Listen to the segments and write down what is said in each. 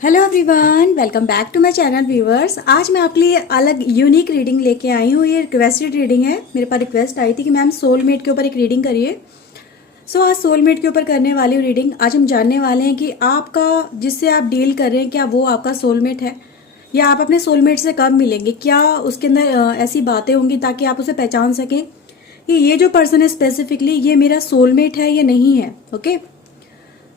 Hello everyone, welcome back to my channel viewers. आज मैं आपके लिए अलग यूनिक रीडिंग लेके आई हूँ। ये रिक्वेस्टेड रीडिंग है। मेरे पास रिक्वेस्ट आई थी कि मैम सोलमेट के ऊपर एक रीडिंग करिए। आज सोलमेट के ऊपर करने वाली रीडिंग। आज हम जानने वाले हैं कि आपका जिससे आप डील कर रहे हैं, क्या वो आपका सोलमेट है या आप अपने सोलमेट से कब मिलेंगे। क्या उसके अंदर ऐसी बातें होंगी ताकि आप उसे पहचान सकें कि ये जो पर्सन है स्पेसिफिकली ये मेरा सोलमेट है या नहीं है। ओके,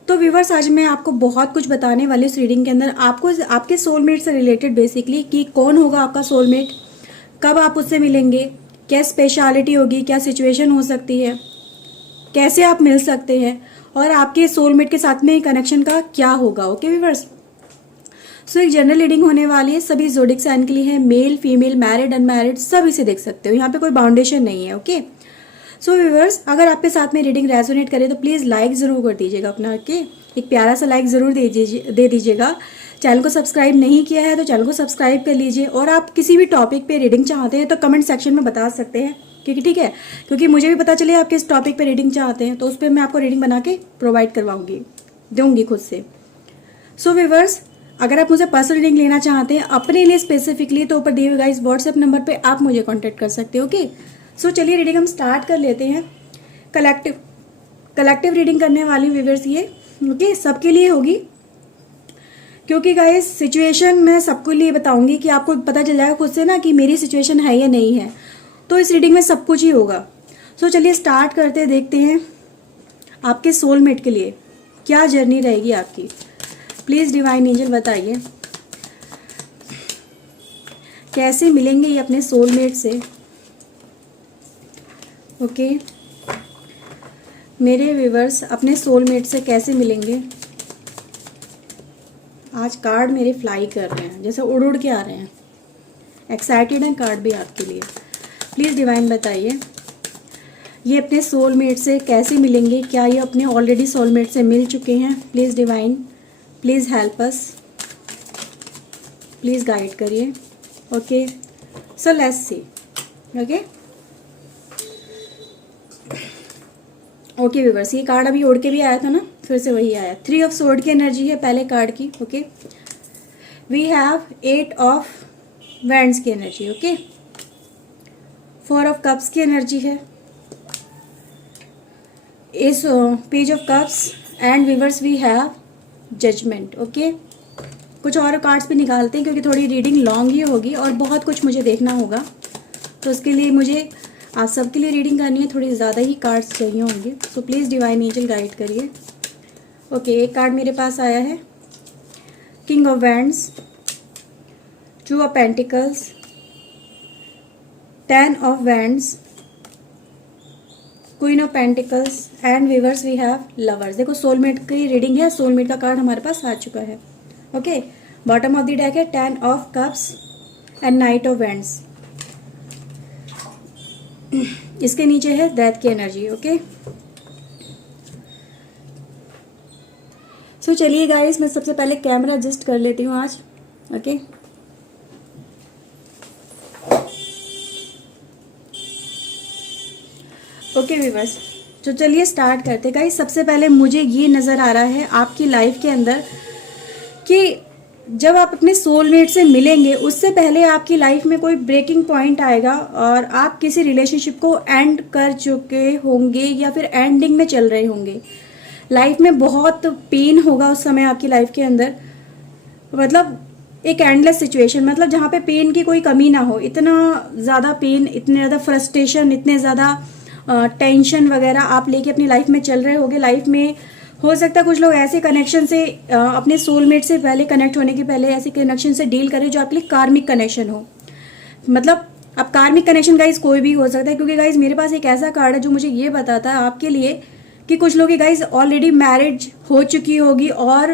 तो व्यूवर्स आज मैं आपको बहुत कुछ बताने वाली हूँ इस रीडिंग के अंदर। आपको आपके सोलमेट से रिलेटेड बेसिकली कि कौन होगा आपका सोलमेट, कब आप उससे मिलेंगे, क्या स्पेशलिटी होगी, क्या सिचुएशन हो सकती है, कैसे आप मिल सकते हैं और आपके सोलमेट के साथ में कनेक्शन का क्या होगा। ओके व्यूवर्स, एक जनरल रीडिंग होने वाली है। सभी ज़ोडिक साइन के लिए है, मेल फीमेल मैरिड अनमैरिड सब इसे देख सकते हो। यहाँ पे कोई बाउंडेशन नहीं है। ओके, व्यूवर्स अगर आपके साथ में रीडिंग रेजोनेट करे तो प्लीज़ लाइक ज़रूर कर दीजिएगा अपना के एक प्यारा सा लाइक ज़रूर दे दीजिएगा। चैनल को सब्सक्राइब नहीं किया है तो चैनल को सब्सक्राइब कर लीजिए। और आप किसी भी टॉपिक पे रीडिंग चाहते हैं तो कमेंट सेक्शन में बता सकते हैं, क्योंकि ठीक है, क्योंकि मुझे भी पता चले आप किस टॉपिक पे रीडिंग चाहते हैं तो उस पर मैं आपको रीडिंग बना के प्रोवाइड करवाऊंगी, दूंगी खुद से। व्यूवर्स अगर आप मुझे पर्सनल रीडिंग लेना चाहते हैं अपने लिए स्पेसिफिकली तो ऊपर दिए हुए गाइस व्हाट्सएप नंबर पे आप मुझे कांटेक्ट कर सकते हो। ओके, चलिए रीडिंग हम स्टार्ट कर लेते हैं। कलेक्टिव रीडिंग करने वाली व्यूवर्स ये ओके सबके लिए होगी, क्योंकि गाइस सिचुएशन मैं सबके लिए बताऊंगी कि आपको पता चल जाएगा खुद से ना कि मेरी सिचुएशन है या नहीं है। तो इस रीडिंग में सब कुछ ही होगा। चलिए स्टार्ट करते हैं, देखते हैं आपके सोलमेट के लिए क्या जर्नी रहेगी आपकी। प्लीज़ डिवाइन एंजल बताइए कैसे मिलेंगे ये अपने सोलमेट से। ओके, मेरे व्यूवर्स अपने सोलमेट से कैसे मिलेंगे। आज कार्ड मेरे फ्लाई कर रहे हैं, जैसे उड़ उड़ के आ रहे हैं। एक्साइटेड हैं कार्ड भी आपके लिए। प्लीज़ डिवाइन बताइए ये अपने सोलमेट से कैसे मिलेंगे। क्या ये अपने ऑलरेडी सोलमेट से मिल चुके हैं। Please divine please help us, please guide करिए। Okay, let's see. Okay viewers ये कार्ड अभी उड़ के भी आया था ना, फिर से वही आया। 3 ऑफ सोर्ड की एनर्जी है पहले कार्ड की। Okay, we have 8 of wands की एनर्जी। ओके, 4 ऑफ कप्स की एनर्जी है, इस page of cups and viewers we have judgement. ओके, कुछ और कार्ड्स भी निकालते हैं क्योंकि थोड़ी रीडिंग लॉन्ग ही होगी और बहुत कुछ मुझे देखना होगा, तो उसके लिए मुझे आप सबके लिए रीडिंग करनी है, थोड़ी ज़्यादा ही कार्ड्स चाहिए होंगे। प्लीज़ डिवाइन एंजल गाइड करिए। ओके, एक कार्ड मेरे पास आया है king of wands, 2 of pentacles, 10 of wands, queen of pentacles and viewers we have lovers. देखो सोलमेट की रीडिंग है, सोलमेट का कार्ड हमारे पास आ चुका है। Okay, bottom of the deck है 10 of cups and knight of wands. इसके नीचे है डेथ की एनर्जी। ओके, चलिए गाइस मैं सबसे पहले कैमरा एडजस्ट कर लेती हूँ आज। ओके, व्यूवर्स चलिए स्टार्ट करते गाइस। सबसे पहले मुझे ये नज़र आ रहा है आपकी लाइफ के अंदर कि जब आप अपने सोलमेट से मिलेंगे उससे पहले आपकी लाइफ में कोई ब्रेकिंग पॉइंट आएगा और आप किसी रिलेशनशिप को एंड कर चुके होंगे या फिर एंडिंग में चल रहे होंगे। लाइफ में बहुत पेन होगा उस समय आपकी लाइफ के अंदर, मतलब एक एंडलेस सिचुएशन, मतलब जहाँ पे पेन की कोई कमी ना हो। इतना ज़्यादा पेन, इतने ज़्यादा फ्रस्ट्रेशन, इतने ज़्यादा टेंशन वगैरह आप लेके अपनी लाइफ में चल रहे होगे। लाइफ में हो सकता है कुछ लोग ऐसे कनेक्शन से अपने सोलमेट से पहले कनेक्ट होने के पहले ऐसे कनेक्शन से डील करें जो आपके लिए कार्मिक कनेक्शन हो। मतलब अब कार्मिक कनेक्शन गाइज कोई भी हो सकता है, क्योंकि गाइज मेरे पास एक ऐसा कार्ड है जो मुझे ये बताता है आपके लिए कि कुछ लोग गाइज ऑलरेडी मैरिज हो चुकी होगी और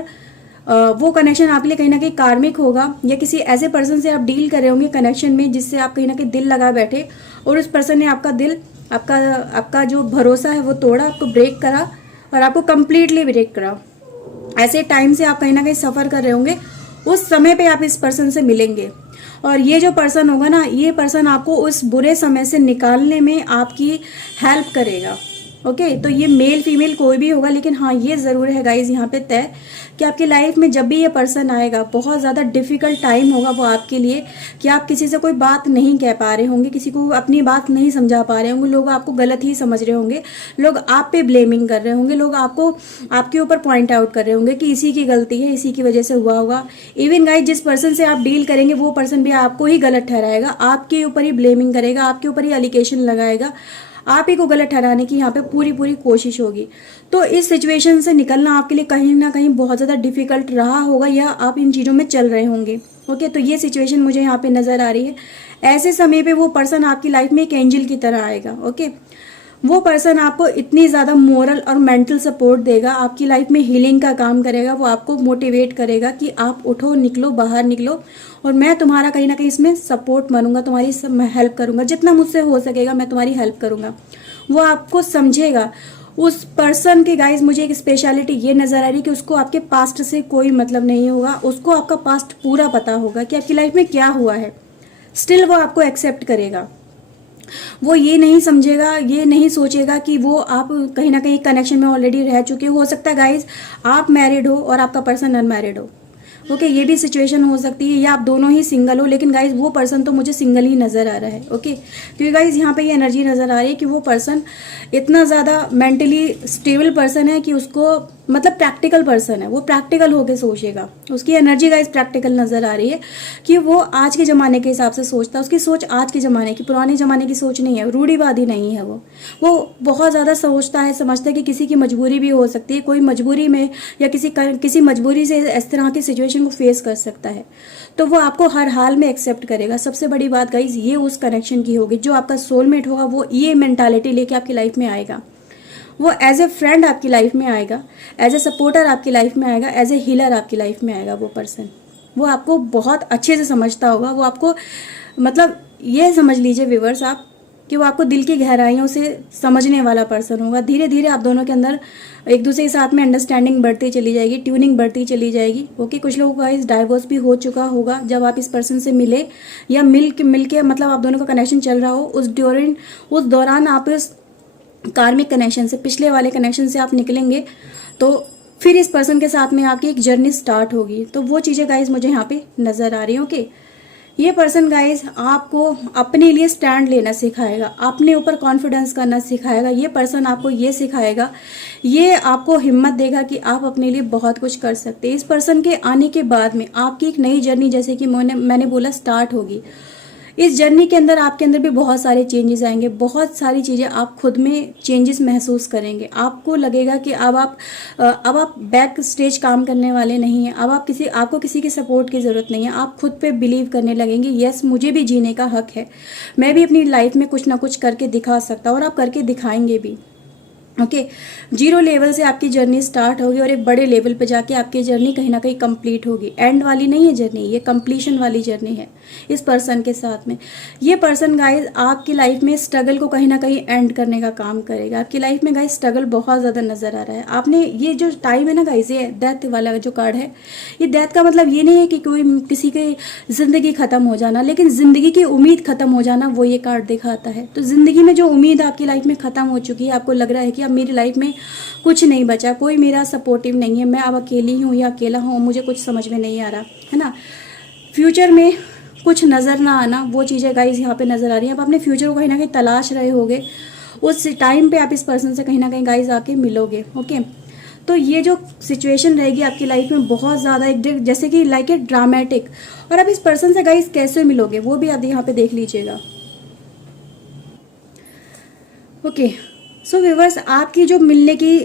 वो कनेक्शन आपके लिए कहीं ना कहीं कार्मिक होगा, या किसी ऐसे पर्सन से आप डील कर रहे होंगे कनेक्शन में जिससे आप कहीं ना कहीं दिल लगा बैठे और उस पर्सन ने आपका दिल, आपका जो भरोसा है वो तोड़ा, आपको ब्रेक करा और आपको कंप्लीटली ब्रेक करा। ऐसे टाइम से आप कहीं ना कहीं सफ़र कर रहे होंगे, उस समय पे आप इस पर्सन से मिलेंगे और ये जो पर्सन होगा ना, ये पर्सन आपको उस बुरे समय से निकालने में आपकी हेल्प करेगा। ओके तो ये मेल फीमेल कोई भी होगा, लेकिन हाँ ये ज़रूर है गाइज यहाँ पे तय कि आपकी लाइफ में जब भी ये पर्सन आएगा बहुत ज़्यादा डिफ़िकल्ट टाइम होगा वो आपके लिए, कि आप किसी से कोई बात नहीं कह पा रहे होंगे, किसी को अपनी बात नहीं समझा पा रहे होंगे, लोग आपको गलत ही समझ रहे होंगे, लोग आप पे ब्लेमिंग कर रहे होंगे, लोग आपको आपके ऊपर पॉइंट आउट कर रहे होंगे कि इसी की गलती है, इसी की वजह से हुआ होगा। इवन गाइज जिस पर्सन से आप डील करेंगे वो पर्सन भी आपको ही गलत ठहराएगा, आपके ऊपर ही ब्लेमिंग करेगा, आपके ऊपर ही एलिगेशन लगाएगा, आप ही को गलत ठहराने की यहाँ पे पूरी पूरी कोशिश होगी। तो इस सिचुएशन से निकलना आपके लिए कहीं ना कहीं बहुत ज़्यादा डिफिकल्ट रहा होगा, या आप इन चीज़ों में चल रहे होंगे। ओके तो ये सिचुएशन मुझे यहाँ पे नज़र आ रही है। ऐसे समय पे वो पर्सन आपकी लाइफ में एक एंजल की तरह आएगा। ओके वो पर्सन आपको इतनी ज़्यादा मोरल और मेंटल सपोर्ट देगा, आपकी लाइफ में हीलिंग का काम करेगा, वो आपको मोटिवेट करेगा कि आप उठो, निकलो, बाहर निकलो, और मैं तुम्हारा कहीं ना कहीं इसमें सपोर्ट बनूंगा, तुम्हारी मैं हेल्प करूंगा, जितना मुझसे हो सकेगा मैं तुम्हारी हेल्प करूंगा। वो आपको समझेगा। उस पर्सन के गाइज मुझे एक स्पेशलिटी ये नज़र आ रही कि उसको आपके पास्ट से कोई मतलब नहीं होगा, उसको आपका पास्ट पूरा पता होगा कि आपकी लाइफ में क्या हुआ है, स्टिल वो आपको एक्सेप्ट करेगा। वो ये नहीं समझेगा, ये नहीं सोचेगा कि वो आप कहीं ना कहीं कनेक्शन में ऑलरेडी रह चुके हो सकता है गाइज आप मैरिड हो और आपका पर्सन अनमैरिड हो। ओके ये भी सिचुएशन हो सकती है, या आप दोनों ही सिंगल हो, लेकिन गाइज वो पर्सन तो मुझे सिंगल ही नज़र आ रहा है। ओके क्योंकि गाइज यहाँ पे ये एनर्जी नज़र आ रही है कि वो पर्सन इतना ज़्यादा मेंटली स्टेबल पर्सन है कि उसको मतलब प्रैक्टिकल पर्सन है, वो प्रैक्टिकल होके सोचेगा, उसकी एनर्जी गाइज प्रैक्टिकल नज़र आ रही है कि वो आज के ज़माने के हिसाब से सोचता है, उसकी सोच आज के ज़माने की, पुराने ज़माने की सोच नहीं है, रूढ़िवादी नहीं है। वो बहुत ज़्यादा सोचता है, समझता है कि किसी की मजबूरी भी हो सकती है, कोई मजबूरी में या किसी मजबूरी से इस तरह की सिचुएशन को फेस कर सकता है, तो वो आपको हर हाल में एक्सेप्ट करेगा। सबसे बड़ी बात गाइज ये उस कनेक्शन की होगी, जो आपका सोलमेट होगा वो ये मेंटालिटी लेके आपकी लाइफ में आएगा, वो एज ए फ्रेंड आपकी लाइफ में आएगा, एज ए सपोर्टर आपकी लाइफ में आएगा, एज ए हीलर आपकी लाइफ में आएगा। वो पर्सन वो आपको बहुत अच्छे से समझता होगा, वो आपको मतलब ये समझ लीजिए व्यूअर्स आप कि वो आपको दिल की गहराइयों से समझने वाला पर्सन होगा। धीरे धीरे आप दोनों के अंदर एक दूसरे के साथ में अंडरस्टैंडिंग बढ़ती चली जाएगी, ट्यूनिंग बढ़ती चली जाएगी। ओके कुछ लोगों का इस डाइवोर्स भी हो चुका होगा जब आप इस पर्सन से मिले, या मिल के मतलब आप दोनों का कनेक्शन चल रहा हो, उस दौरान आप इस कार्मिक कनेक्शन से, पिछले वाले कनेक्शन से आप निकलेंगे, तो फिर इस पर्सन के साथ में आपकी एक जर्नी स्टार्ट होगी। तो वो चीज़ें गाइज मुझे यहाँ पे नज़र आ रही हैं। ओके ये पर्सन गाइज आपको अपने लिए स्टैंड लेना सिखाएगा, अपने ऊपर कॉन्फिडेंस करना सिखाएगा। ये पर्सन आपको ये सिखाएगा, ये आपको हिम्मत देगा कि आप अपने लिए बहुत कुछ कर सकते हैं। इस पर्सन के आने के बाद में आपकी एक नई जर्नी, जैसे कि मैंने बोला, स्टार्ट होगी। इस जर्नी के अंदर आपके अंदर भी बहुत सारे चेंजेस आएंगे, बहुत सारी चीज़ें आप खुद में चेंजेस महसूस करेंगे। आपको लगेगा कि अब आप बैक स्टेज काम करने वाले नहीं हैं, अब आपको किसी की सपोर्ट की ज़रूरत नहीं है, आप खुद पे बिलीव करने लगेंगे, यस मुझे भी जीने का हक है, मैं भी अपनी लाइफ में कुछ ना कुछ करके दिखा सकता हूँ, और आप करके दिखाएंगे भी। ओके जीरो लेवल से आपकी जर्नी स्टार्ट होगी और एक बड़े लेवल पे जाके आपकी जर्नी कहीं ना कहीं कंप्लीट होगी। एंड वाली नहीं है जर्नी, ये कंप्लीशन वाली जर्नी है इस पर्सन के साथ में। ये पर्सन गाइज आपकी लाइफ में स्ट्रगल को कहीं ना कहीं एंड करने का काम करेगा। आपकी लाइफ में गाइज स्ट्रगल बहुत ज़्यादा नज़र आ रहा है। आपने ये जो टाइम है ना गाइज, ये डेथ वाला जो कार्ड है, ये डेथ का मतलब ये नहीं है कि कोई किसी की ज़िंदगी ख़त्म हो जाना, लेकिन ज़िंदगी की उम्मीद ख़त्म हो जाना, वो ये कार्ड दिखाता है। तो ज़िंदगी में जो उम्मीद आपकी लाइफ में ख़त्म हो चुकी है, आपको लग रहा है कि अब मेरी लाइफ में कुछ नहीं बचा, कोई मेरा सपोर्टिव नहीं है, मैं अब अकेली हूँ या अकेला हूँ, मुझे कुछ समझ में नहीं आ रहा है ना, फ्यूचर में कुछ नज़र ना आना, वो चीज़ें गाइज यहाँ पे नज़र आ रही हैं। आप अपने फ्यूचर को कहीं ना कहीं तलाश रहे होगे, उस टाइम पे आप इस पर्सन से कहीं ना कहीं गाइज आके मिलोगे। ओके तो ये जो सिचुएशन रहेगी आपकी लाइफ में बहुत ज़्यादा एक जैसे कि लाइक ए ड्रामेटिक, और आप इस पर्सन से गाइज कैसे मिलोगे वो भी आप यहाँ पे देख लीजिएगा। ओके सो व्यूअर्स आपकी जो मिलने की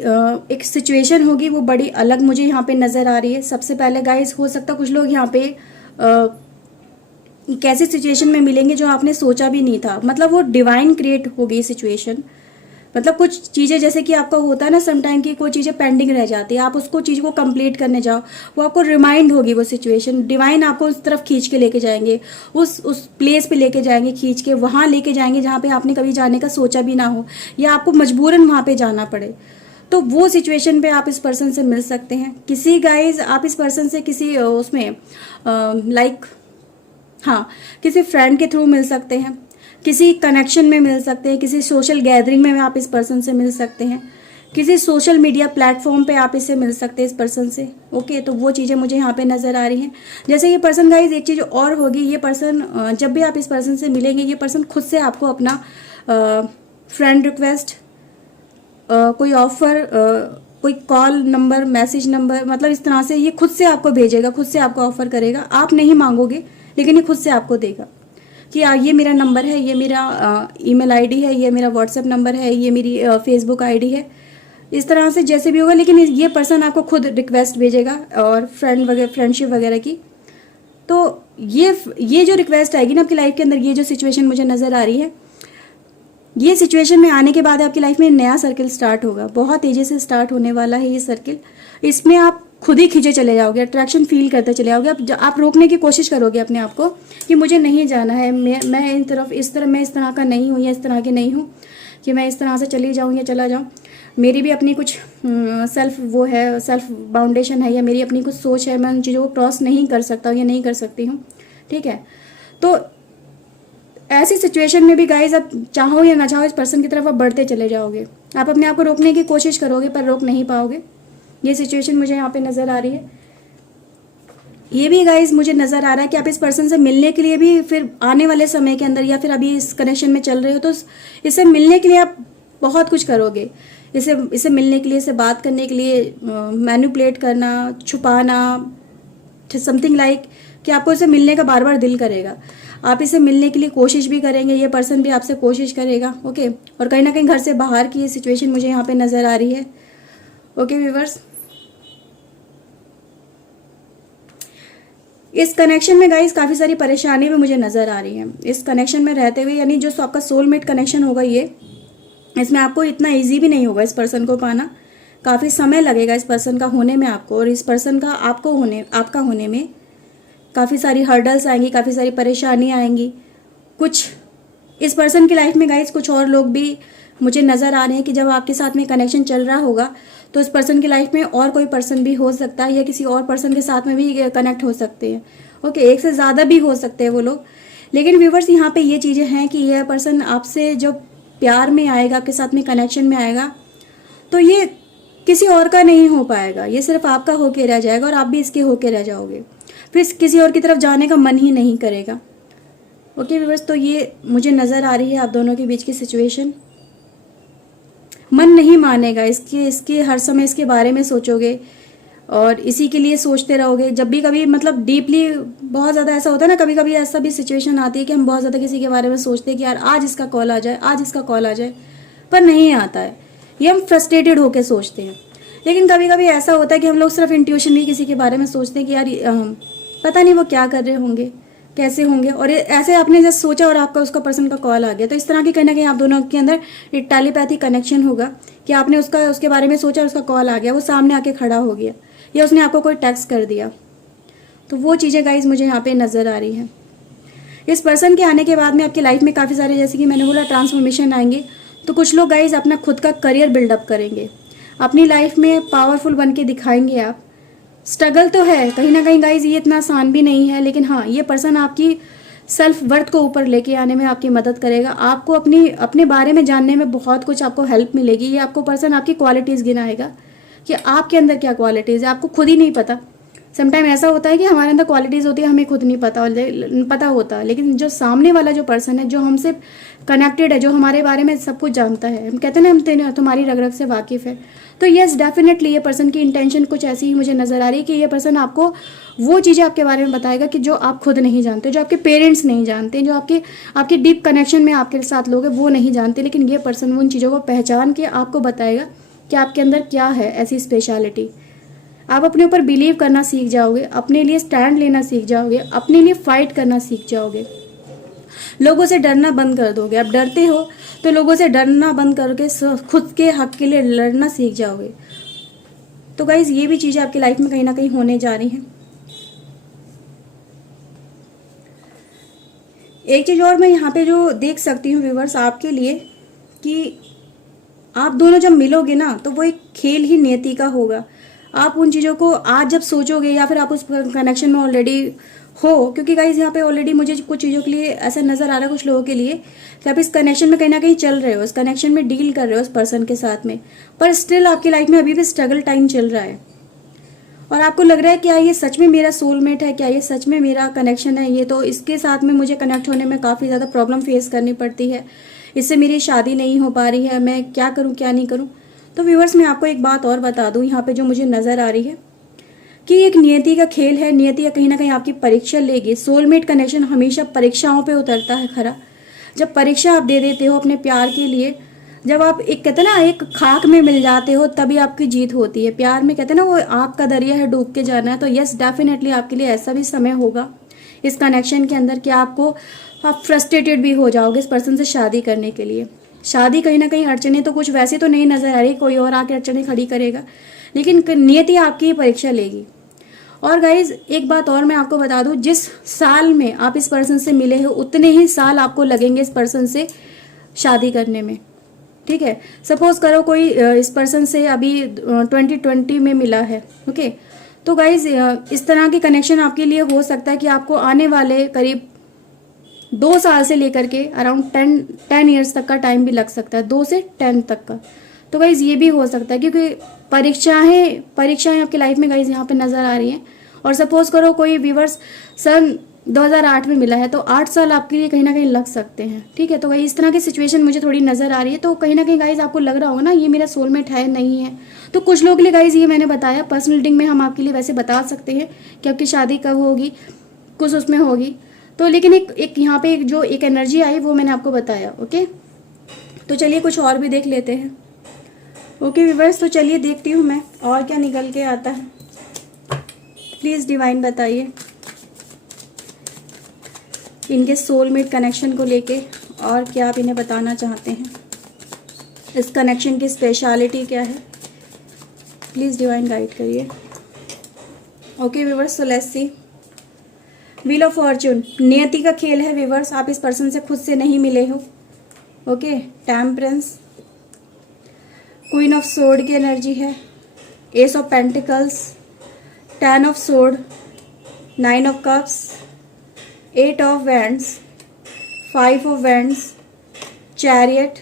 एक सिचुएशन होगी वो बड़ी अलग मुझे यहाँ पे नज़र आ रही है। सबसे पहले गाइज हो सकता है कुछ लोग यहाँ पे कैसी सिचुएशन में मिलेंगे जो आपने सोचा भी नहीं था, मतलब वो डिवाइन क्रिएट होगी सिचुएशन। मतलब कुछ चीज़ें जैसे कि आपका होता है ना समटाइम की कोई चीज़ें पेंडिंग रह जाती है, आप उसको चीज़ को कंप्लीट करने जाओ, वो आपको रिमाइंड होगी वो सिचुएशन, डिवाइन आपको उस तरफ खींच के लेके जाएंगे, उस प्लेस पे लेके जाएंगे, खींच के वहाँ लेके जाएंगे जहाँ पे आपने कभी जाने का सोचा भी ना हो, या आपको मजबूरन वहाँ पे जाना पड़े। तो वो सिचुएशन पे आप इस पर्सन से मिल सकते हैं। किसी गाइज आप इस पर्सन से किसी उसमें लाइक हाँ किसी फ्रेंड के थ्रू मिल सकते हैं, किसी कनेक्शन में मिल सकते हैं, किसी सोशल गैदरिंग में आप इस पर्सन से मिल सकते हैं, किसी सोशल मीडिया प्लेटफॉर्म पे आप इससे मिल सकते हैं इस पर्सन से। ओके, तो वो चीज़ें मुझे यहाँ पे नज़र आ रही हैं। जैसे ये पर्सन गाइज, एक चीज़ और होगी, ये पर्सन जब भी आप इस पर्सन से मिलेंगे, ये पर्सन खुद से आपको अपना फ्रेंड रिक्वेस्ट, कोई ऑफर, कोई कॉल नंबर, मैसेज नंबर, मतलब इस तरह से ये खुद से आपको भेजेगा, खुद से आपको ऑफर करेगा। आप नहीं मांगोगे, लेकिन ये खुद से आपको देगा कि ये मेरा नंबर है, ये मेरा ईमेल आईडी है, ये मेरा व्हाट्सएप नंबर है, ये मेरी फेसबुक आईडी है, इस तरह से जैसे भी होगा। लेकिन ये पर्सन आपको खुद रिक्वेस्ट भेजेगा और फ्रेंडशिप वगैरह की। तो ये जो रिक्वेस्ट आएगी ना आपकी लाइफ के अंदर, ये जो सिचुएशन मुझे नज़र आ रही है, ये सिचुएशन में आने के बाद आपकी लाइफ में नया सर्किल स्टार्ट होगा। बहुत तेज़ी से स्टार्ट होने वाला है ये सर्किल। इसमें आप खुद ही खींचे चले जाओगे, अट्रैक्शन फील करते चले जाओगे। आप रोकने की कोशिश करोगे अपने आप को कि मुझे नहीं जाना है, मैं इन तरफ मैं इस तरह का नहीं हूँ या इस तरह की नहीं हूँ कि मैं इस तरह से चली जाऊँ या चला जाऊँ। मेरी भी अपनी कुछ सेल्फ बाउंडेशन है, या मेरी अपनी कुछ सोच है, मैं उन चीज़ों को क्रॉस नहीं कर सकता हूँ या नहीं कर सकती हूँ। ठीक है, तो ऐसी सिचुएशन में भी गाइज, आप चाहो या ना चाहो, इस पर्सन की तरफ आप बढ़ते चले जाओगे। आप अपने आप को रोकने की कोशिश करोगे पर रोक नहीं पाओगे। ये सिचुएशन मुझे यहाँ पे नज़र आ रही है। ये भी गाइज मुझे नज़र आ रहा है कि आप इस पर्सन से मिलने के लिए भी फिर आने वाले समय के अंदर, या फिर अभी इस कनेक्शन में चल रहे हो, तो इससे मिलने के लिए आप बहुत कुछ करोगे। इसे मिलने के लिए, इसे बात करने के लिए मैनिपुलेट करना, छुपाना, समथिंग लाइक कि आपको इसे मिलने का बार बार दिल करेगा। आप इसे मिलने के लिए कोशिश भी करेंगे, ये पर्सन भी आपसे कोशिश करेगा। ओके, और कहीं ना कहीं घर से बाहर की ये सिचुएशन मुझे यहाँ पे नज़र आ रही है। ओके व्यूअर्स, इस कनेक्शन में गाइस काफ़ी सारी परेशानी भी मुझे नज़र आ रही है इस कनेक्शन में रहते हुए। यानी जो आपका सोलमेट कनेक्शन होगा, ये इसमें आपको इतना इजी भी नहीं होगा इस पर्सन को पाना। काफ़ी समय लगेगा इस पर्सन का होने में आपको, और इस पर्सन का आपका होने में काफ़ी सारी हर्डल्स आएंगी, काफ़ी सारी परेशानी आएंगी। कुछ इस पर्सन की लाइफ में गाइस कुछ और लोग भी मुझे नज़र आ रहे हैं कि जब आपके साथ में कनेक्शन चल रहा होगा, तो इस पर्सन की लाइफ में और कोई पर्सन भी हो सकता है, या किसी और पर्सन के साथ में भी कनेक्ट हो सकते हैं। ओके, एक से ज़्यादा भी हो सकते हैं वो लोग। लेकिन व्यूवर्स, यहाँ पे ये चीज़ें हैं कि यह पर्सन आपसे जब प्यार में आएगा, आपके साथ में कनेक्शन में आएगा, तो ये किसी और का नहीं हो पाएगा, ये सिर्फ आपका होके रह जाएगा और आप भी इसके होके रह जाओगे। फिर किसी और की तरफ जाने का मन ही नहीं करेगा। ओके व्यूवर्स, तो ये मुझे नज़र आ रही है आप दोनों के बीच की सिचुएशन। मन नहीं मानेगा इसके हर समय इसके बारे में सोचोगे और इसी के लिए सोचते रहोगे। जब भी कभी मतलब डीपली बहुत ज़्यादा ऐसा होता है ना, कभी कभी ऐसा भी सिचुएशन आती है कि हम बहुत ज़्यादा किसी के बारे में सोचते हैं कि यार आज इसका कॉल आ जाए, आज इसका कॉल आ जाए, पर नहीं आता है। ये हम फ्रस्ट्रेटेड होकर सोचते हैं। लेकिन कभी कभी ऐसा होता है कि हम लोग सिर्फ इंट्यूशन में किसी के बारे में सोचते हैं कि यार पता नहीं वो क्या कर रहे होंगे, कैसे होंगे, और ऐसे आपने जैसे सोचा और आपका उसका पर्सन का कॉल आ गया। तो इस तरह की कहीं ना कहीं आप दोनों के अंदर एक टेलीपैथी कनेक्शन होगा कि आपने उसके बारे में सोचा और उसका कॉल आ गया, वो सामने आके खड़ा हो गया, या उसने आपको कोई टेक्स्ट कर दिया। तो वो चीज़ें गाइज मुझे यहाँ पे नज़र आ रही हैं। इस पर्सन के आने के बाद में आपकी लाइफ में काफ़ी सारे, जैसे कि मैंने बोला, ट्रांसफॉर्मेशन आएंगे। तो कुछ लोग गाइज अपना खुद का करियर बिल्डअप करेंगे, अपनी लाइफ में पावरफुल बन के दिखाएंगे आप। स्ट्रगल तो है कहीं ना कहीं गाइज, ये इतना आसान भी नहीं है, लेकिन हाँ, ये पर्सन आपकी सेल्फ वर्थ को ऊपर लेके आने में आपकी मदद करेगा। आपको अपने बारे में जानने में बहुत कुछ आपको हेल्प मिलेगी। ये आपको पर्सन आपकी क्वालिटीज़ गिनाएगा कि आपके अंदर क्या क्वालिटीज़ है, आपको खुद ही नहीं पता। समटाइम ऐसा होता है कि हमारे अंदर क्वालिटीज़ होती है, हमें खुद नहीं पता होता, लेकिन जो सामने वाला जो पर्सन है, जो हमसे कनेक्टेड है, जो हमारे बारे में सब कुछ जानता है, हम कहते हैं ना हम तुम्हारी रग रग से वाकिफ़ है। तो यस, डेफिनेटली ये पर्सन की इंटेंशन कुछ ऐसी ही मुझे नज़र आ रही है कि ये पर्सन आपको वो चीज़ें आपके बारे में बताएगा कि जो आप खुद नहीं जानते, जो आपके पेरेंट्स नहीं जानते, जो आपके डीप कनेक्शन में आपके साथ लोग हैं वो नहीं जानते। लेकिन ये पर्सन उन चीज़ों को पहचान के आपको बताएगा कि आपके अंदर क्या है ऐसी स्पेशलिटी। आप अपने ऊपर बिलीव करना सीख जाओगे, अपने लिए स्टैंड लेना सीख जाओगे, अपने लिए फाइट करना सीख जाओगे, लोगों से डरना बंद कर दोगे। आप डरते हो तो लोगों से डरना बंद करके खुद के हक के लिए लड़ना सीख जाओगे। तो गाइज, ये भी चीज़ें आपकी लाइफ में कहीं ना कहीं होने जा रही हैं। एक चीज़ और मैं यहाँ पे जो देख सकती हूँ व्यूवर्स आपके लिए, कि आप दोनों जब मिलोगे ना, तो वो एक खेल ही नियति का होगा। आप उन चीज़ों को आज जब सोचोगे या फिर आप उस कनेक्शन में ऑलरेडी हो, क्योंकि गाइज यहाँ पे ऑलरेडी मुझे कुछ चीज़ों के लिए ऐसा नज़र आ रहा है कुछ लोगों के लिए कि आप इस कनेक्शन में कहीं ना कहीं चल रहे हो, इस कनेक्शन में डील कर रहे हो उस पर्सन के साथ में, पर स्टिल आपकी लाइफ में अभी भी स्ट्रगल टाइम चल रहा है और आपको लग रहा है क्या ये सच में मेरा सोलमेट है, क्या ये सच में मेरा कनेक्शन है, ये तो इसके साथ में मुझे कनेक्ट होने में काफ़ी ज़्यादा प्रॉब्लम फेस करनी पड़ती है, इससे मेरी शादी नहीं हो पा रही है, मैं क्या करूँ क्या नहीं करूँ। तो व्यूअर्स मैं आपको एक बात और बता दूँ यहाँ पे जो मुझे नज़र आ रही है कि एक नियति का खेल है, नियति कहीं ना कहीं आपकी परीक्षा लेगी। सोलमेट कनेक्शन हमेशा परीक्षाओं पे उतरता है खरा। जब परीक्षा आप दे देते हो अपने प्यार के लिए, जब आप एक कहते ना एक खाक में मिल जाते हो तभी आपकी जीत होती है। प्यार में कहते ना वो आग का दरिया है, डूब के जाना है। तो यस डेफिनेटली आपके लिए ऐसा भी समय होगा इस कनेक्शन के अंदर कि आप फ्रस्ट्रेटेड भी हो जाओगे इस पर्सन से शादी करने के लिए। शादी कहीं ना कहीं अड़चने तो कुछ वैसे तो नहीं नजर आ रही, कोई और आके अड़चने खड़ी करेगा, लेकिन नियति आपकी परीक्षा लेगी। और गाइज एक बात और मैं आपको बता दूं, जिस साल में आप इस पर्सन से मिले हो उतने ही साल आपको लगेंगे इस पर्सन से शादी करने में। ठीक है, सपोज करो कोई इस पर्सन से अभी 2020 में मिला है, ओके, तो गाइज इस तरह के कनेक्शन आपके लिए हो सकता है कि आपको आने वाले करीब 2 साल से लेकर के अराउंड 10 ईयर्स तक का टाइम भी लग सकता है, 2 से 10 तक का। तो गाइज ये भी हो सकता है क्योंकि परीक्षाएं आपकी लाइफ में गाइज यहाँ पे नजर आ रही हैं। और सपोज करो कोई व्यूवर्स सन 2008 में मिला है तो 8 साल आपके लिए कहीं ना कहीं लग सकते हैं। ठीक है, तो गाइज इस तरह की सिचुएशन मुझे थोड़ी नजर आ रही है। तो कहीं ना कहीं गाइज आपको लग रहा होगा ना ये मेरा सोलमेट है नहीं है। तो कुछ लोगों के लिए गाइज ये मैंने बताया, पर्सनल रीडिंग में हम आपके लिए वैसे बता सकते हैं कि आपकी शादी कब होगी, कुछ उसमें होगी। तो लेकिन एक यहाँ पे एक एनर्जी आई वो मैंने आपको बताया। ओके, तो चलिए कुछ और भी देख लेते हैं। ओके व्यूअर्स, तो चलिए देखती हूँ मैं और क्या निकल के आता है। प्लीज़ डिवाइन बताइए इनके सोलमेट कनेक्शन को लेके और क्या आप इन्हें बताना चाहते हैं, इस कनेक्शन की स्पेशलिटी क्या है। प्लीज़ डिवाइन गाइड करिए। Okay viewers, so let's see. Wheel of Fortune, नियति का खेल है व्यूअर्स, आप इस पर्सन से खुद से नहीं मिले हो। Okay, temperance, queen of sword की एनर्जी है, ace of pentacles, 10 of sword, 9 of cups, 8 of wands, 5 of wands, chariot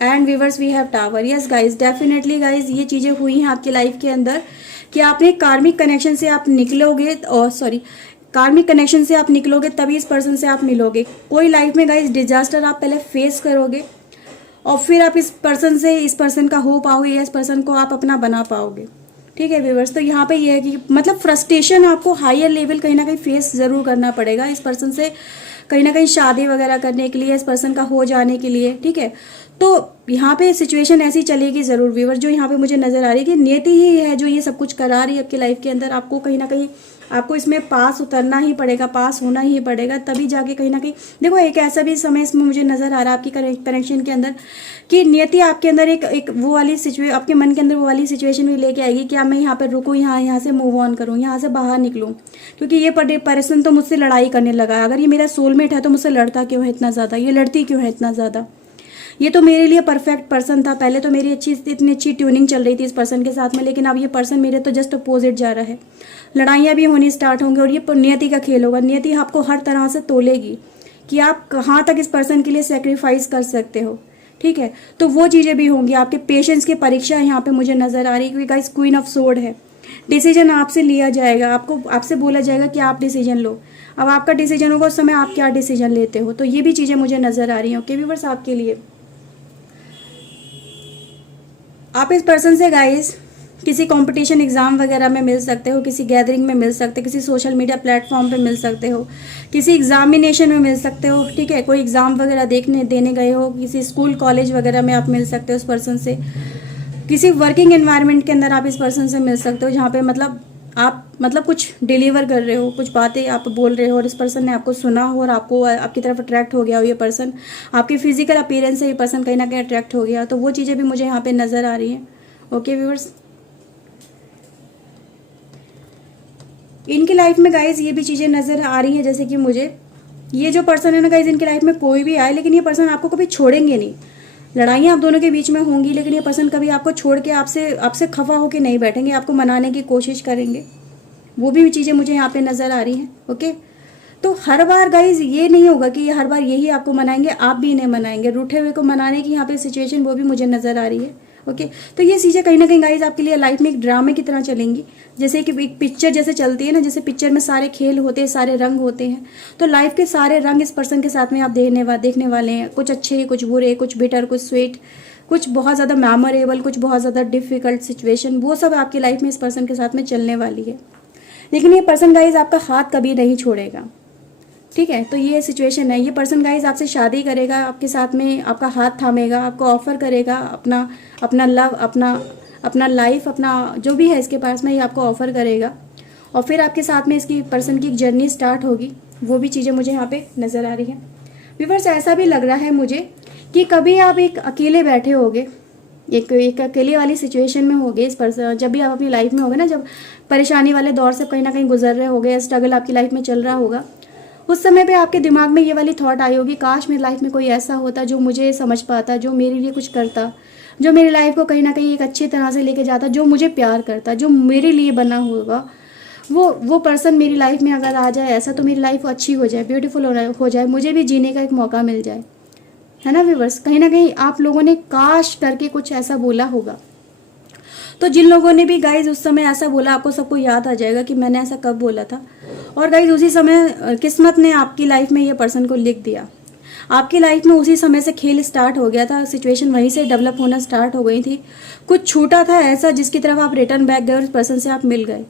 and viewers we have tower. Yes guys, definitely guys ये चीज़ें हुई हैं आपकी लाइफ के अंदर कि आपने कार्मिक कनेक्शन से आप निकलोगे, कार्मिक कनेक्शन से आप निकलोगे तभी इस पर्सन से आप मिलोगे। कोई लाइफ में गाइज डिजास्टर आप पहले फेस करोगे और फिर आप इस पर्सन का हो पाओगे या इस पर्सन को आप अपना बना पाओगे। ठीक है व्यूअर्स, तो यहाँ पे ये है कि मतलब फ्रस्ट्रेशन आपको हायर लेवल कहीं ना कहीं फेस जरूर करना पड़ेगा इस पर्सन से कहीं ना कहीं शादी वगैरह करने के लिए, इस पर्सन का हो जाने के लिए। ठीक है, तो यहाँ पे सिचुएशन ऐसी चलेगी जरूर व्यूअर्स। जो यहाँ पे मुझे नजर आ रही है कि नियति ही है जो ये सब कुछ करा रही है आपकी लाइफ के अंदर। आपको कहीं ना कहीं आपको इसमें पास उतरना ही पड़ेगा, पास होना ही पड़ेगा, तभी जाके कहीं ना कहीं देखो एक ऐसा भी समय इसमें मुझे नजर आ रहा है आपकी कनेक्शन के अंदर कि नियति आपके अंदर एक वो वाली सिचुएशन, आपके मन के अंदर वो वाली सिचुएशन भी लेके आएगी कि मैं यहाँ पर रुकूँ, यहाँ से मूव ऑन करूँ, यहाँ से बाहर निकलूँ, क्योंकि ये पर्सन तो मुझसे लड़ाई करने लगा है। अगर ये मेरा सोलमेट है तो मुझसे लड़ता क्यों है इतना ज़्यादा, ये लड़ती क्यों है इतना ज़्यादा। ये तो मेरे लिए परफेक्ट पर्सन था, पहले तो मेरी इतनी अच्छी ट्यूनिंग चल रही थी इस पर्सन के साथ में, लेकिन अब ये पर्सन मेरे तो जस्ट अपोजिट जा रहा है। लड़ाइयाँ भी होनी स्टार्ट होंगी और ये नियति का खेल होगा। नियति आपको हर तरह से तोलेगी कि आप कहाँ तक इस पर्सन के लिए सेक्रीफाइस कर सकते हो। ठीक है, तो वो चीज़ें भी होंगी। आपके पेशेंस की परीक्षा यहाँ पे मुझे नजर आ रही है क्योंकि गाइस क्वीन ऑफ सोर्ड है। डिसीजन आपसे लिया जाएगा, आपसे बोला जाएगा कि आप डिसीजन लो। अब आपका डिसीजन होगा उस समय आप क्या डिसीजन लेते हो। तो ये भी चीज़ें मुझे नजर आ रही हैं। ओके व्यूअर्स, आपके लिए आप इस पर्सन से गाइस किसी कंपटीशन एग्जाम वगैरह में मिल सकते हो, किसी गैदरिंग में मिल सकते हो, किसी सोशल मीडिया प्लेटफॉर्म पे मिल सकते हो, किसी एग्जामिनेशन में मिल सकते हो। ठीक है, कोई एग्जाम वगैरह देने गए हो, किसी स्कूल कॉलेज वगैरह में आप मिल सकते हो उस पर्सन से, किसी वर्किंग एनवायरनमेंट के अंदर आप इस पर्सन से मिल सकते हो जहाँ पे आप कुछ डिलीवर कर रहे हो, कुछ बातें आप बोल रहे हो और इस पर्सन ने आपको सुना हो और आपको आपकी तरफ अट्रैक्ट हो गया हो। ये पर्सन आपकी फिजिकल अपीयरेंस से ये पर्सन कहीं ना कहीं अट्रैक्ट हो गया, तो वो चीज़ें भी मुझे यहाँ पे नज़र आ रही हैं। ओके व्यूअर्स, इनकी लाइफ में गाइज ये भी चीज़ें नज़र आ रही हैं जैसे कि मुझे ये जो पर्सन है ना गाइज, इनकी लाइफ में कोई भी आए लेकिन ये पर्सन आपको कभी छोड़ेंगे नहीं। लड़ाइयाँ आप दोनों के बीच में होंगी, लेकिन ये पर्सन कभी आपको छोड़ के आपसे आपसे खफा होके नहीं बैठेंगे, आपको मनाने की कोशिश करेंगे। वो भी चीज़ें मुझे यहाँ पे नज़र आ रही हैं। ओके, तो हर बार गाइज ये नहीं होगा कि हर बार यही आपको मनाएंगे, आप भी इन्हें मनाएंगे। रूठे हुए को मनाने की यहाँ पे सिचुएशन वो भी मुझे नज़र आ रही है। ओके, तो ये चीज़ें कहीं ना कहीं गाइज आपके लिए लाइफ में एक ड्रामे की तरह चलेंगी, जैसे कि एक पिक्चर जैसे चलती है ना, जैसे पिक्चर में सारे खेल होते हैं, सारे रंग होते हैं, तो लाइफ के सारे रंग इस पर्सन के साथ में आप देखने वाले हैं। कुछ अच्छे, कुछ बुरे, कुछ बिटर, कुछ स्वीट, कुछ बहुत ज़्यादा मेमोरेबल, कुछ बहुत ज़्यादा डिफिकल्ट सिचुएशन, वो सब आपकी लाइफ में इस पर्सन के साथ में चलने वाली है। लेकिन ये पर्सन गाइज आपका हाथ कभी नहीं छोड़ेगा। ठीक है, तो ये सिचुएशन है। ये पर्सन गाइज आपसे शादी करेगा, आपके साथ में आपका हाथ थामेगा, आपको ऑफर करेगा अपना अपना लव, अपना लाइफ, अपना जो भी है इसके पास में, ये आपको ऑफर करेगा। और फिर आपके साथ में इसकी पर्सन की एक जर्नी स्टार्ट होगी। वो भी चीज़ें मुझे यहाँ पे नज़र आ रही हैं। व्यूअर्स, ऐसा भी लग रहा है मुझे कि कभी आप एक अकेले बैठे होगे, एक अकेले वाली सिचुएशन में होगे इस पर्सन, जब भी आप अपनी लाइफ में होगे ना, जब परेशानी वाले दौर से कहीं ना कहीं गुजर रहे होगे, स्ट्रगल आपकी लाइफ में चल रहा होगा, उस समय पे आपके दिमाग में ये वाली थॉट आई होगी, काश मेरी लाइफ में कोई ऐसा होता जो मुझे समझ पाता, जो मेरे लिए कुछ करता, जो मेरी लाइफ को कहीं ना कहीं एक अच्छी तरह से लेके जाता, जो मुझे प्यार करता, जो मेरे लिए बना होगा। वो पर्सन मेरी लाइफ में अगर आ जाए ऐसा, तो मेरी लाइफ अच्छी हो जाए, ब्यूटीफुल हो जाए, मुझे भी जीने का एक मौका मिल जाए, है ना व्यूअर्स। कहीं ना कहीं आप लोगों ने काश करके कुछ ऐसा बोला होगा। तो जिन लोगों ने भी गाइज उस समय ऐसा बोला, आपको सबको याद आ जाएगा कि मैंने ऐसा कब बोला था। और गाइज उसी समय किस्मत ने आपकी लाइफ में ये पर्सन को लिख दिया। आपकी लाइफ में उसी समय से खेल स्टार्ट हो गया था, सिचुएशन वहीं से डेवलप होना स्टार्ट हो गई थी। कुछ छूटा था ऐसा जिसकी तरफ आप रिटर्न बैक गए और उस पर्सन से आप मिल गए।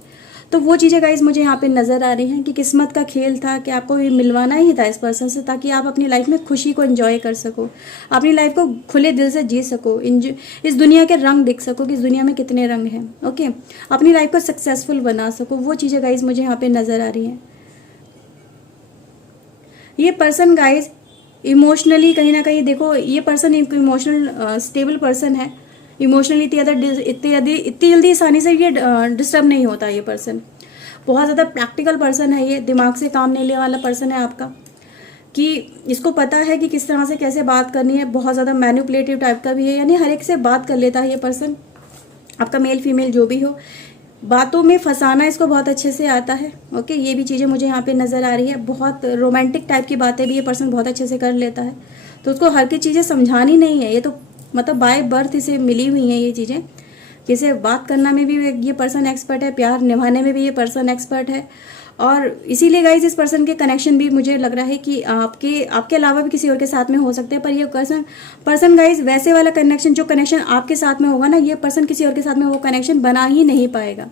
तो वो चीज़ें गाइज मुझे यहाँ पे नज़र आ रही हैं कि किस्मत का खेल था कि आपको ये मिलवाना ही था इस पर्सन से, ताकि आप अपनी लाइफ में खुशी को एंजॉय कर सको, अपनी लाइफ को खुले दिल से जी सको, इस दुनिया के रंग दिख सको कि इस दुनिया में कितने रंग हैं। ओके, अपनी लाइफ को सक्सेसफुल बना सको। वो चीज़ें गाइज मुझे यहाँ पे नज़र आ रही हैं। ये पर्सन गाइज इमोशनली कहीं ना कहीं, देखो ये पर्सन इमोशनल स्टेबल पर्सन है। इमोशनली इतनी जल्दी आसानी से ये डिस्टर्ब नहीं होता। ये पर्सन बहुत ज़्यादा प्रैक्टिकल पर्सन है। ये दिमाग से काम नहीं लेने वाला पर्सन है आपका, कि इसको पता है कि किस तरह से कैसे बात करनी है। बहुत ज़्यादा मैनिपुलेटिव टाइप का भी है, यानी हर एक से बात कर लेता है ये पर्सन। आपका मेल फीमेल जो भी हो, बातों में फंसाना इसको बहुत अच्छे से आता है। ओके, ये भी चीज़ें मुझे यहाँ पे नज़र आ रही है। बहुत रोमांटिक टाइप की बातें भी ये पर्सन बहुत अच्छे से कर लेता है। तो उसको हर की चीज़ें समझानी नहीं है, ये तो मतलब बाय बर्थ इसे मिली हुई हैं ये चीज़ें। किसे बात करना में भी ये पर्सन एक्सपर्ट है, प्यार निभाने में भी ये पर्सन एक्सपर्ट है। और इसीलिए गाइज इस पर्सन के कनेक्शन भी मुझे लग रहा है कि आपके अलावा भी किसी और के साथ में हो सकते हैं। पर ये पर्सन गाइज वैसे वाला कनेक्शन, जो कनेक्शन आपके साथ में होगा ना, ये पर्सन किसी और के साथ में वो कनेक्शन बना ही नहीं पाएगा।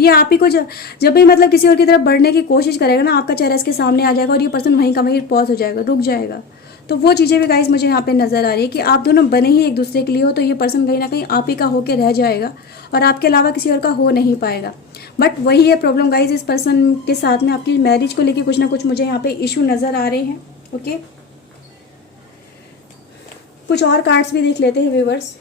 ये आप ही को जब भी मतलब किसी और की तरफ बढ़ने की कोशिश करेगा ना, आपका चेहरा इसके सामने आ जाएगा और ये पर्सन वहीं का वहीं पॉज हो जाएगा, रुक जाएगा। तो वो चीज़ें भी गाइज मुझे यहाँ पे नज़र आ रही है कि आप दोनों बने ही एक दूसरे के लिए हो, तो ये पर्सन कहीं ना कहीं आप ही का होके रह जाएगा और आपके अलावा किसी और का हो नहीं पाएगा। बट वही है प्रॉब्लम गाइज, इस पर्सन के साथ में आपकी मैरिज को लेके कुछ ना कुछ मुझे यहाँ पे इशू नज़र आ रहे हैं। ओके, कुछ और कार्ड्स भी देख लेते हैं viewers.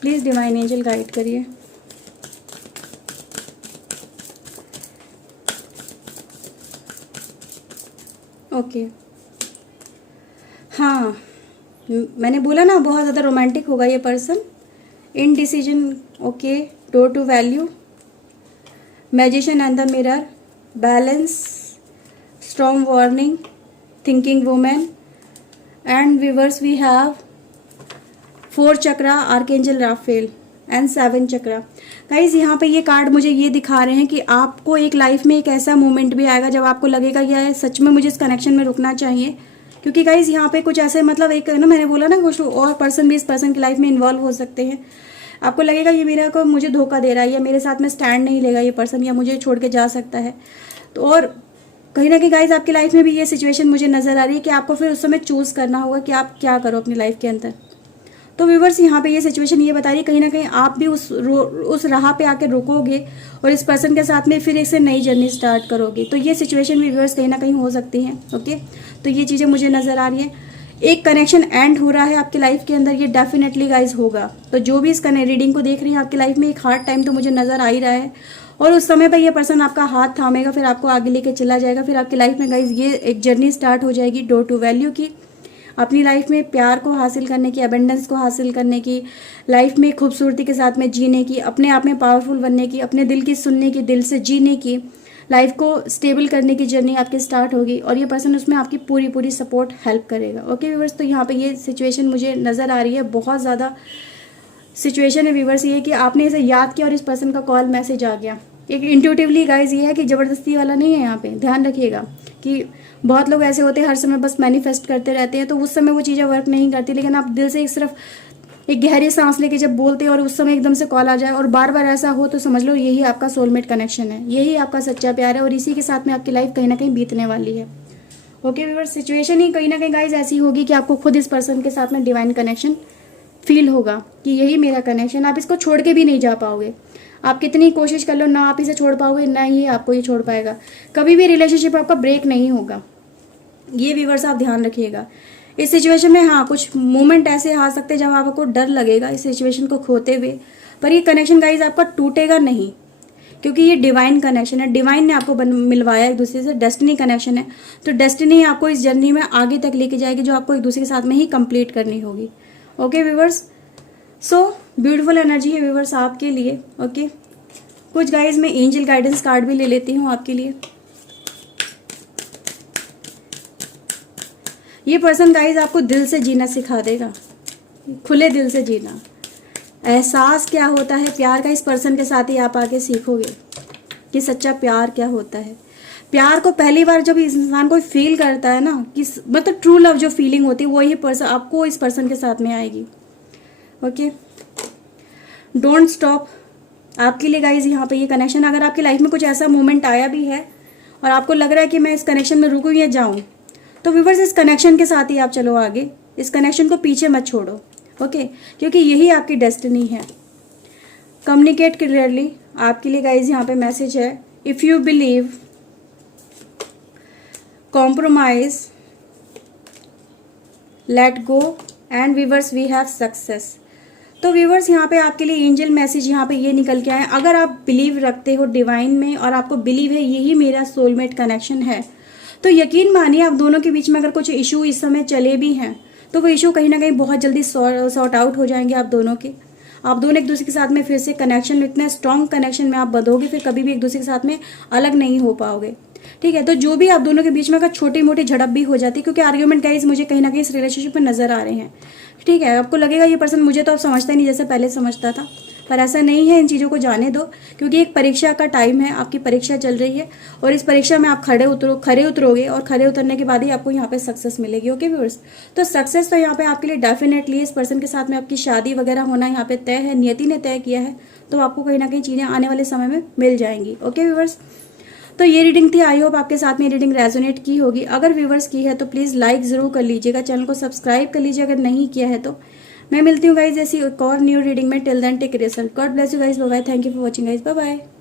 Please divine angel guide करिए। ओके, हाँ मैंने बोला ना बहुत ज़्यादा रोमांटिक होगा ये person. Indecision, okay, door to value, magician and the mirror, balance, strong warning, thinking women, and viewers we have 4 chakra, archangel Raphael and 7 chakra. Guys यहाँ पे ये कार्ड मुझे ये दिखा रहे हैं कि आपको एक लाइफ में एक ऐसा मोमेंट भी आएगा जब आपको लगेगा कि सच में मुझे इस कनेक्शन में रुकना चाहिए। क्योंकि गाइज यहाँ पे कुछ ऐसे मतलब एक ना, मैंने बोला ना कुछ और पर्सन भी इस पर्सन की लाइफ में इन्वॉल्व हो सकते हैं। आपको लगेगा ये मेरा को मुझे धोखा दे रहा है, या मेरे साथ में स्टैंड नहीं लेगा ये पर्सन, या मुझे छोड़ के जा सकता है। तो और कहीं ना कहीं गाइज आपकी लाइफ में भी ये सिचुएशन मुझे नज़र आ रही है कि आपको फिर उस समय चूज़ करना होगा कि आप क्या करो अपनी लाइफ के अंदर। तो व्यूवर्स यहाँ पे ये सिचुएशन ये बता रही है कहीं ना कहीं आप भी उस राह पे आके रुकोगे और इस पर्सन के साथ में फिर एक से नई जर्नी स्टार्ट करोगे। तो ये सिचुएशन भी व्यूवर्स कहीं ना कहीं हो सकती है। ओके, तो ये चीज़ें मुझे नज़र आ रही है। एक कनेक्शन एंड हो रहा है आपकी लाइफ के अंदर, ये डेफिनेटली गाइज होगा। तो जो भी इस रीडिंग को देख रही है, आपकी लाइफ में एक हार्ड टाइम तो मुझे नज़र आ ही रहा है। और उस समय पर ये पर्सन आपका हाथ थामेगा, फिर आपको आगे लेके चला जाएगा। फिर आपकी लाइफ में गाइज ये एक जर्नी स्टार्ट हो जाएगी डोर टू वैल्यू की, अपनी लाइफ में प्यार को हासिल करने की, अबेंडेंस को हासिल करने की, लाइफ में खूबसूरती के साथ में जीने की, अपने आप में पावरफुल बनने की, अपने दिल की सुनने की, दिल से जीने की, लाइफ को स्टेबल करने की जर्नी आपकी स्टार्ट होगी। और ये पर्सन उसमें आपकी पूरी पूरी सपोर्ट हेल्प करेगा। ओके व्यूअर्स, तो यहाँ पे ये सिचुएशन मुझे नज़र आ रही है, बहुत ज़्यादा सिचुएशन है व्यूअर्स ये कि आपने इसे याद किया और इस पर्सन का कॉल मैसेज आ गया। एक इंट्यूटिवली गाइज ये है कि ज़बरदस्ती वाला नहीं है। यहाँ पे ध्यान रखिएगा कि बहुत लोग ऐसे होते हैं हर समय बस मैनिफेस्ट करते रहते हैं, तो उस समय वो चीज़ें वर्क नहीं करती। लेकिन आप दिल से सिर्फ एक गहरी सांस लेके जब बोलते हैं और उस समय एकदम से कॉल आ जाए और बार बार ऐसा हो, तो समझ लो यही आपका सोलमेट कनेक्शन है, यही आपका सच्चा प्यार है और इसी के साथ में आपकी लाइफ कहीं ना कहीं बीतने वाली है। ओके व्यूअर्स, सिचुएशन ही कहीं ना कहीं गाइज ऐसी होगी कि आपको खुद इस पर्सन के साथ में डिवाइन कनेक्शन फील होगा कि यही मेरा कनेक्शन, आप इसको छोड़ के भी नहीं जा पाओगे। आप कितनी कोशिश कर लो, ना आप इसे छोड़ पाओगे, ना ही आपको ये छोड़ पाएगा। कभी भी रिलेशनशिप आपका ब्रेक नहीं होगा, ये व्यूअर्स आप ध्यान रखिएगा। इस सिचुएशन में हाँ कुछ मोमेंट ऐसे आ सकते हैं जब आपको डर लगेगा इस सिचुएशन को खोते हुए, पर ये कनेक्शन गाइज आपका टूटेगा नहीं, क्योंकि ये डिवाइन कनेक्शन है। डिवाइन ने आपको मिलवाया एक दूसरे से, डेस्टिनी कनेक्शन है। तो डेस्टिनी आपको इस जर्नी में आगे तक लेके जाएगी, जो आपको एक दूसरे के साथ में ही कंप्लीट करनी होगी। Okay viewers, so beautiful energy है व्यूअर्स आपके लिए। ओके, कुछ गाइज मैं एंजल गाइडेंस कार्ड भी ले लेती हूँ आपके लिए। ये पर्सन गाइज आपको दिल से जीना सिखा देगा, खुले दिल से जीना, एहसास क्या होता है प्यार का, इस पर्सन के साथ ही आप आके सीखोगे कि सच्चा प्यार क्या होता है। प्यार को पहली बार जब इंसान को फील करता है ना, कि मतलब ट्रू लव जो फीलिंग होती है, वही पर्सन आपको इस पर्सन के साथ में आएगी। ओके, डोंट स्टॉप आपके लिए गाइज यहाँ पे ये कनेक्शन। अगर आपकी लाइफ में कुछ ऐसा मोमेंट आया भी है और आपको लग रहा है कि मैं इस कनेक्शन में रुकूँ या जाऊँ, तो व्यूअर्स इस कनेक्शन के साथ ही आप चलो आगे, इस कनेक्शन को पीछे मत छोड़ो। ओके, क्योंकि यही आपकी डेस्टिनी है। कम्युनिकेट क्लियरली आपके लिए गाइज यहाँ पे मैसेज है, if you believe, compromise, let go and viewers we have success. तो व्यूअर्स यहाँ पे आपके लिए एंजल मैसेज यहाँ पे ये निकल के आए, अगर आप बिलीव रखते हो डिवाइन में और आपको बिलीव है यही मेरा सोलमेट कनेक्शन है, तो यकीन मानिए आप दोनों के बीच में अगर कुछ इशू इस समय चले भी हैं, तो वो इशू कहीं ना कहीं बहुत जल्दी सॉर्ट आउट हो जाएंगे आप दोनों के। आप दोनों एक दूसरे के साथ में फिर से कनेक्शन, इतना स्ट्रॉन्ग कनेक्शन में आप बंधोगे, फिर कभी भी एक दूसरे के साथ में अलग नहीं हो पाओगे। ठीक है, तो जो भी आप दोनों के बीच में अगर छोटी मोटी झड़प भी हो जाती है, क्योंकि आर्ग्यूमेंट गाइज मुझे कहीं ना कहीं इस रिलेशनशिप में नजर आ रहे हैं। ठीक है, आपको लगेगा ये पर्सन मुझे तो अब समझता ही नहीं जैसे पहले समझता था, पर ऐसा नहीं है। इन चीज़ों को जाने दो, क्योंकि एक परीक्षा का टाइम है, आपकी परीक्षा चल रही है और इस परीक्षा में आप खरे उतरोगे और खरे उतरने के बाद ही आपको यहाँ पे सक्सेस मिलेगी। ओके व्यूअर्स, तो सक्सेस तो यहाँ पे आपके लिए डेफिनेटली इस पर्सन के साथ में आपकी शादी वगैरह होना यहाँ पे तय है, नियति ने तय किया है, तो आपको कहीं ना कहीं चीज़ें आने वाले समय में मिल जाएंगी। ओके व्यूअर्स, तो ये रीडिंग थी, आई होप आपके साथ में रीडिंग रेजोनेट की होगी। अगर व्यूवर्स की है तो प्लीज़ लाइक ज़रूर कर लीजिएगा, चैनल को सब्सक्राइब कर लीजिए अगर नहीं किया है तो। मैं मिलती हूँ गाइज ऐसी एक और न्यू रीडिंग में। Till then take care, God bless you guys, bye bye, thank you for watching guys, bye bye.